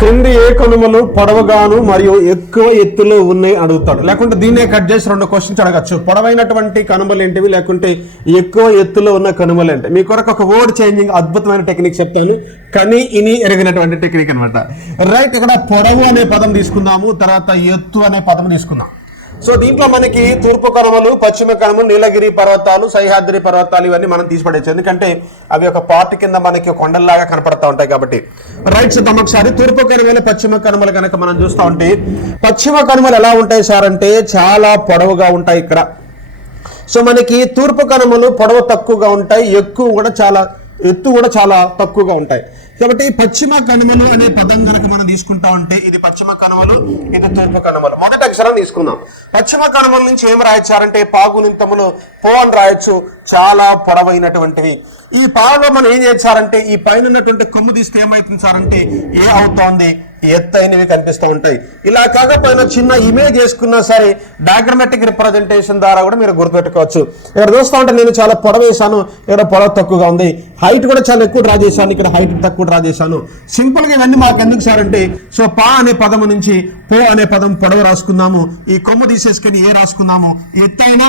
క్రింది ఏ కనుమలు పొడవుగాను మరియు ఎక్కువ ఎత్తులో ఉన్నాయి అడుగుతాడు. లేకుంటే దీన్నే కట్ చేసి 2 క్వశ్చన్స్ అడగచ్చు. పొడవైనటువంటి కనుమలు ఏంటివి, లేకుంటే ఎక్కువ ఎత్తులో ఉన్న కనుమలు ఏంటి. మీ కొరకు ఒక వర్డ్ చేంజింగ్ అద్భుతమైన టెక్నిక్ చెప్తాను. కని ఇని ఎరిగినటువంటి టెక్నిక్ అనమాట. రైట్, ఇక్కడ పొడవు అనే పదం తీసుకుందాము, తర్వాత ఎత్తు అనే పదం తీసుకుందాం. సో దీంట్లో మనకి తూర్పు కనుమలు, పశ్చిమ కనుమలు, నీలగిరి పర్వతాలు, సహ్యాద్రి పర్వతాలు ఇవన్నీ మనం తీసిపడేచ్చు. ఎందుకంటే అవి ఒక పార్ట్ కింద మనకి కొండల్లాగా కనపడతా ఉంటాయి కాబట్టి. రైట్, చూద్దాం ఒకసారి. తూర్పు కనుమలు, పశ్చిమ కనుమలు కనుక మనం చూస్తూ ఉంటే, పశ్చిమ కనుమలు ఎలా ఉంటాయి సార్ అంటే చాలా పొడవుగా ఉంటాయి ఇక్కడ. సో మనకి తూర్పు కనుమలు పొడవు తక్కువగా ఉంటాయి, ఎత్తు కూడా చాలా తక్కువగా ఉంటాయి. కాబట్టి పశ్చిమ కనుమలు అనే పదం కనుక మనం తీసుకుంటా ఉంటే, ఇది పశ్చిమ కనుమలు, ఇది తూర్పు కనుమలు. మొదటి అక్షరం తీసుకుందాం. పశ్చిమ కనుమల నుంచి ఏం రాయొచ్చారంటే పాగునింతములు పో అని రాయొచ్చు. చాలా పొడవైనటువంటివి. ఈ పాలో మనం ఏం చేశారంటే, ఈ పైన ఉన్నటువంటి కొమ్ము తీస్తే ఏమైతుంది సార్ అంటే ఏ అవుతోంది, ఎత్తైనవి కనిపిస్తూ ఉంటాయి. ఇలా కాకపోయినా చిన్న ఇమేజ్ చేసుకున్నా సరే డయాగ్రమాటిక్ రిప్రజెంటేషన్ ద్వారా కూడా మీరు గుర్తుపెట్టుకోవచ్చు. ఇక్కడ చూస్తూ ఉంటే నేను చాలా పొడవు వేసాను, ఇక్కడ పొడవు తక్కువగా ఉంది. హైట్ కూడా చాలా ఎక్కువ డ్రా చేశాను, ఇక్కడ హైట్ తక్కువ డ్రా చేశాను. సింపుల్ గా ఇవన్నీ మాకు ఎందుకు సార్ అంటే, సో పా అనే పదము నుంచి పో అనే పదం పొడవు రాసుకుందాము, ఈ కొమ్ము తీసేసుకుని ఏ రాసుకుందాము, ఎత్తైన